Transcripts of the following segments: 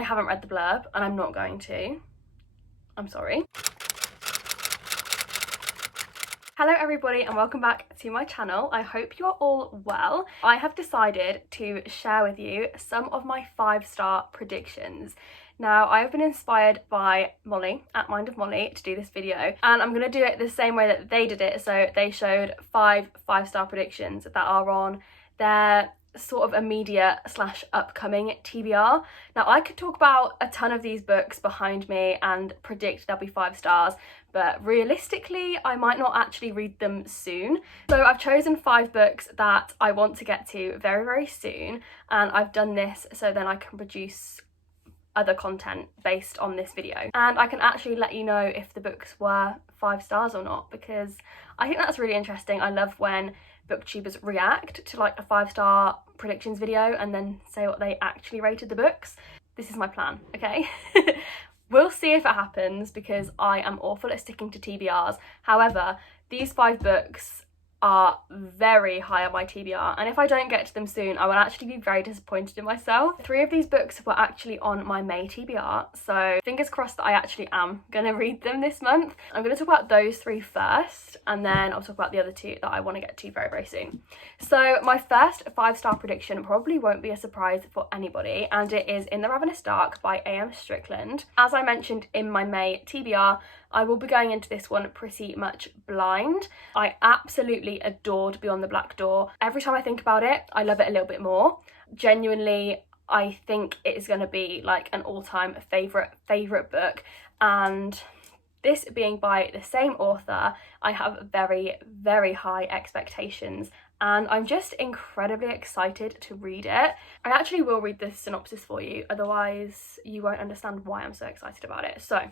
I haven't read the blurb and I'm not going to. I'm sorry. Hello everybody and welcome back to my channel. I hope you are all well. I have decided to share with you some of my 5-star predictions. Now, I have been inspired by Molly at Mind of Molly to do this video, and I'm going to do it the same way that they did it. So they showed 5-star predictions that are on their sort of immediate / upcoming TBR. Now, I could talk about a ton of these books behind me and predict they'll be 5 stars, but realistically I might not actually read them soon. So I've chosen 5 books that I want to get to very, very soon, and I've done this so then I can produce other content based on this video, and I can actually let you know if the books were 5 stars or not, because I think that's really interesting. I love when booktubers react to like a 5-star predictions video and then say what they actually rated the books. This is my plan, okay? We'll see if it happens, because I am awful at sticking to TBRs. However, these 5 books are very high on my TBR, and if I don't get to them soon I will actually be very disappointed in myself. 3 of these books were actually on my May TBR, so fingers crossed that I actually am gonna read them this month. I'm gonna talk about those 3 first, and then I'll talk about the other 2 that I want to get to very, very soon. So my first 5-star prediction probably won't be a surprise for anybody, and it is In the Ravenous Dark by A.M. Strickland. As I mentioned in my May TBR, I will be going into this one pretty much blind. I absolutely adored Beyond the Black Door. Every time I think about it, I love it a little bit more. Genuinely, I think it is going to be like an all-time favourite book, and this being by the same author, I have very, very high expectations, and I'm just incredibly excited to read it. I actually will read this synopsis for you, otherwise you won't understand why I'm so excited about it. So,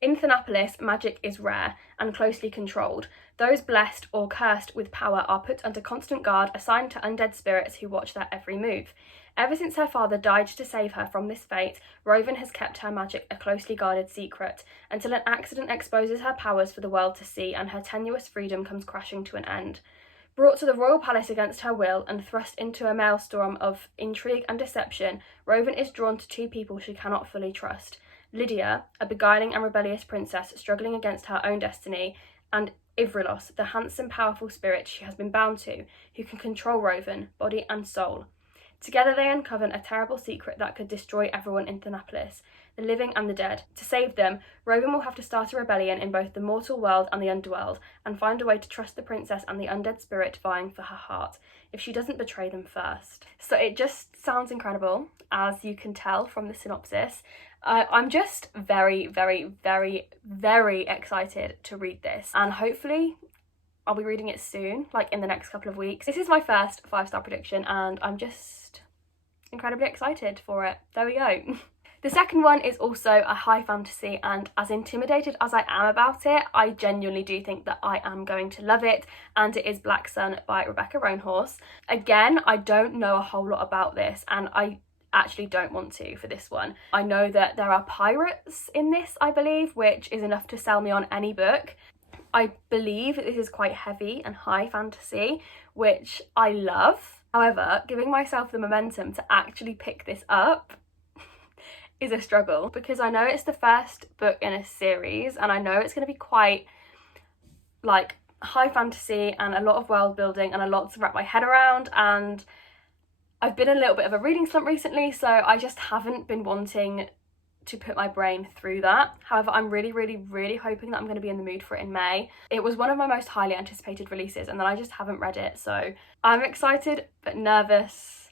in Thanapolis, magic is rare and closely controlled. Those blessed or cursed with power are put under constant guard, assigned to undead spirits who watch their every move. Ever since her father died to save her from this fate, Raven has kept her magic a closely guarded secret, until an accident exposes her powers for the world to see and her tenuous freedom comes crashing to an end. Brought to the royal palace against her will and thrust into a maelstrom of intrigue and deception, Raven is drawn to 2 people she cannot fully trust. Lydia, a beguiling and rebellious princess struggling against her own destiny, and Ivrilos, the handsome, powerful spirit she has been bound to, who can control Raven, body and soul. Together they uncover a terrible secret that could destroy everyone in Thanapolis, the living and the dead. To save them, Raven will have to start a rebellion in both the mortal world and the underworld, and find a way to trust the princess and the undead spirit vying for her heart, if she doesn't betray them first. So it just sounds incredible, as you can tell from the synopsis. I'm just very, very, very, very excited to read this, and hopefully I'll be reading it soon, like in the next couple of weeks. This is my first 5-star prediction, and I'm just incredibly excited for it. There we go. The second one is also a high fantasy, and as intimidated as I am about it, I genuinely do think that I am going to love it, and it is Black Sun by Rebecca Roanhorse. Again, I don't know a whole lot about this, and I actually don't want to for this one. I know that there are pirates in this, I believe, which is enough to sell me on any book. I believe this is quite heavy and high fantasy, which I love. However, giving myself the momentum to actually pick this up is a struggle, because I know it's the first book in a series, and I know it's going to be quite like high fantasy and a lot of world building and a lot to wrap my head around, and I've been in a little bit of a reading slump recently, so I just haven't been wanting to put my brain through that. However, I'm really, really, really hoping that I'm going to be in the mood for it in May. It was one of my most highly anticipated releases, and then I just haven't read it, so I'm excited but nervous.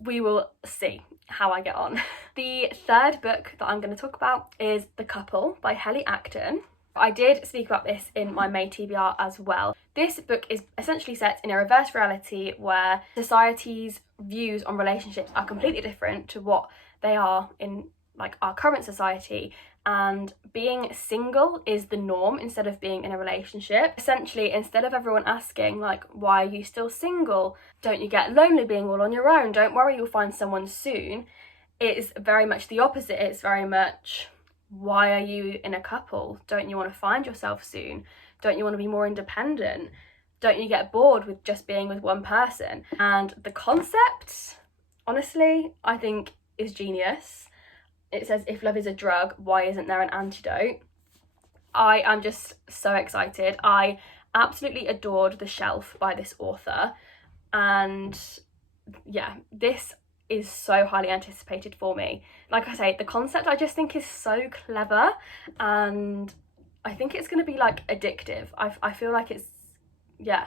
We will see how I get on. The third book that I'm going to talk about is The Couple by Helly Acton. I did speak about this in my May TBR as well. This book is essentially set in a reverse reality where society's views on relationships are completely different to what they are in like our current society, and being single is the norm instead of being in a relationship. Essentially, instead of everyone asking like, why are you still single? Don't you get lonely being all on your own? Don't worry, you'll find someone soon. It's very much the opposite. It's very much, why are you in a couple? Don't you want to find yourself soon? Don't you want to be more independent? Don't you get bored with just being with one person? And the concept, honestly, I think is genius. It says, if love is a drug, why isn't there an antidote? I am just so excited. I absolutely adored The Shelf by this author, and yeah, this is so highly anticipated for me. Like I say, the concept I just think is so clever, and I think it's going to be like addictive. I feel like it's, yeah,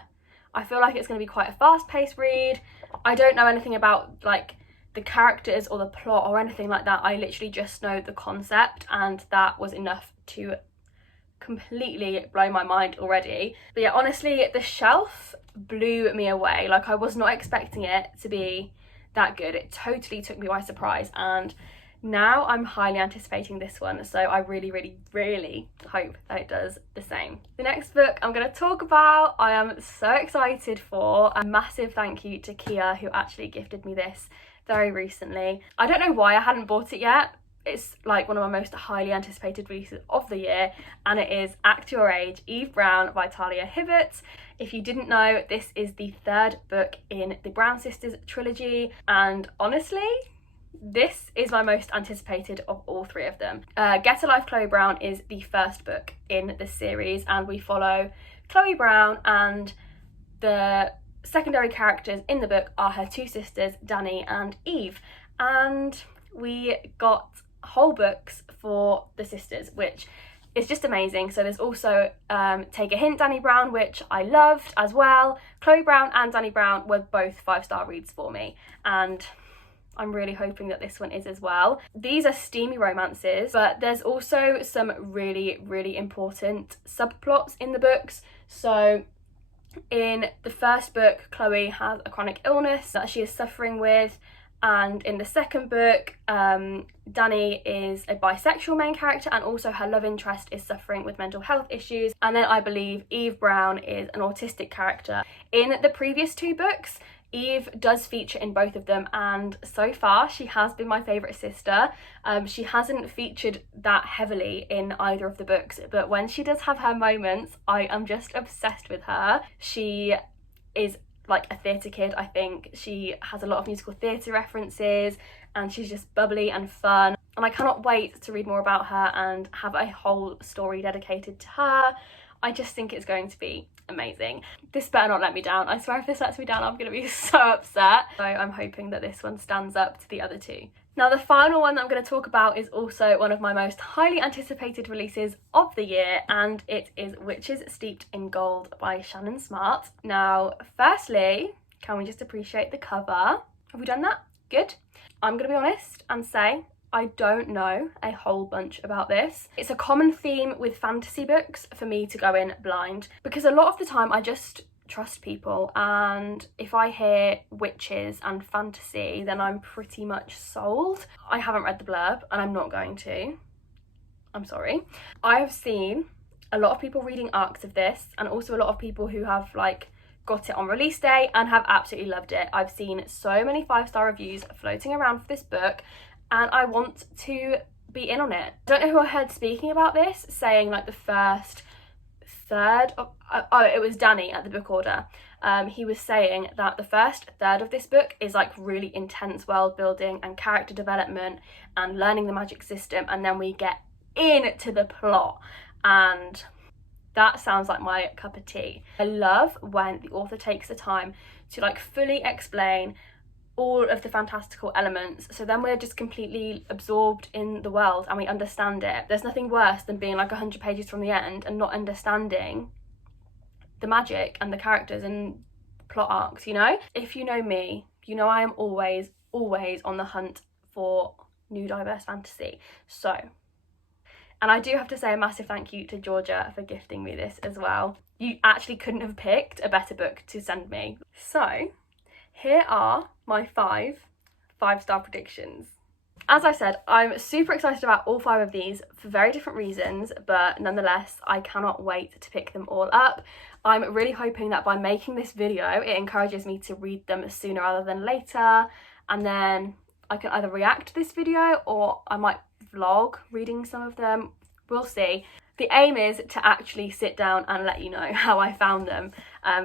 I feel like it's going to be quite a fast-paced read. I don't know anything about like the characters or the plot or anything like that. I literally just know the concept, and that was enough to completely blow my mind already. But yeah, honestly, The Shelf blew me away. Like, I was not expecting it to be that good. It totally took me by surprise, and now I'm highly anticipating this one, so I really hope that it does the same. The next book I'm going to talk about, I am so excited for. A massive thank you to Kia, who actually gifted me this very recently. I don't know why I hadn't bought it yet. It's like one of my most highly anticipated releases of the year, and it is Act Your Age, Eve Brown by Talia Hibbert. If you didn't know, this is the third book in the Brown Sisters trilogy, and honestly, this is my most anticipated of all three of them. Get a Life Chloe Brown is the first book in the series, and we follow Chloe Brown, and the secondary characters in the book are her two sisters, Danny and Eve. And we got whole books for the sisters, which is just amazing. So there's also Take a Hint, Danny Brown, which I loved as well. Chloe Brown and Danny Brown were both 5-star reads for me, and I'm really hoping that this one is as well. These are steamy romances, but there's also some really important subplots in the books. So in the first book, Chloe has a chronic illness that she is suffering with, and in the second book, Danny is a bisexual main character, and also her love interest is suffering with mental health issues. And then I believe Eve Brown is an autistic character. In the previous two books, Eve does feature in both of them, and so far she has been my favourite sister. She hasn't featured that heavily in either of the books, but when she does have her moments, I am just obsessed with her. She is like a theatre kid, I think. She has a lot of musical theatre references, and she's just bubbly and fun, and I cannot wait to read more about her and have a whole story dedicated to her. I just think it's going to be amazing. This better not let me down. I swear if this lets me down, I'm going to be so upset. So I'm hoping that this one stands up to the other two. Now, the final one that I'm going to talk about is also one of my most highly anticipated releases of the year, and it is Witches Steeped in Gold by Ciannon Smart. Now, firstly, can we just appreciate the cover? Have we done that? Good. I'm going to be honest and say I don't know a whole bunch about this. It's a common theme with fantasy books for me to go in blind, because a lot of the time I just trust people, and if I hear witches and fantasy, then I'm pretty much sold. I haven't read the blurb, and I'm not going to. I'm sorry. I have seen a lot of people reading arcs of this, and also a lot of people who have like got it on release day and have absolutely loved it. I've seen so many 5-star reviews floating around for this book, and I want to be in on it. I don't know who I heard speaking about this, saying like the first third of, it was Danny at the book order. He was saying that the first third of this book is like really intense world building and character development and learning the magic system, and then we get into the plot, and that sounds like my cup of tea. I love when the author takes the time to like fully explain all of the fantastical elements, so then we're just completely absorbed in the world and we understand it. There's nothing worse than being like 100 pages from the end and not understanding the magic and the characters and plot arcs, you know? If you know me, you know I am always on the hunt for new diverse fantasy. So, and I do have to say a massive thank you to Georgia for gifting me this as well. You actually couldn't have picked a better book to send me. So here are my 5-star predictions. As I said, I'm super excited about all 5 of these for very different reasons, but nonetheless, I cannot wait to pick them all up. I'm really hoping that by making this video, it encourages me to read them sooner rather than later, and then I can either react to this video or I might vlog reading some of them. We'll see. The aim is to actually sit down and let you know how I found them,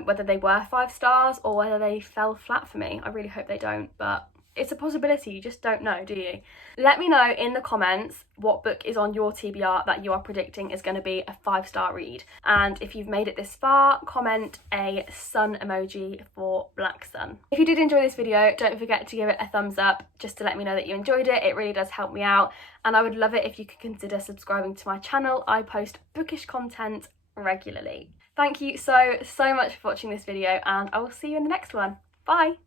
whether they were 5 stars or whether they fell flat for me. I really hope they don't, but It's a possibility, you just don't know, do you? Let me know in the comments what book is on your TBR that you are predicting is going to be a 5-star read. And if you've made it this far, comment a sun emoji for Black Sun. If you did enjoy this video, don't forget to give it a thumbs up just to let me know that you enjoyed it. It really does help me out. And I would love it if you could consider subscribing to my channel. I post bookish content regularly. Thank you so much for watching this video, and I will see you in the next one. Bye!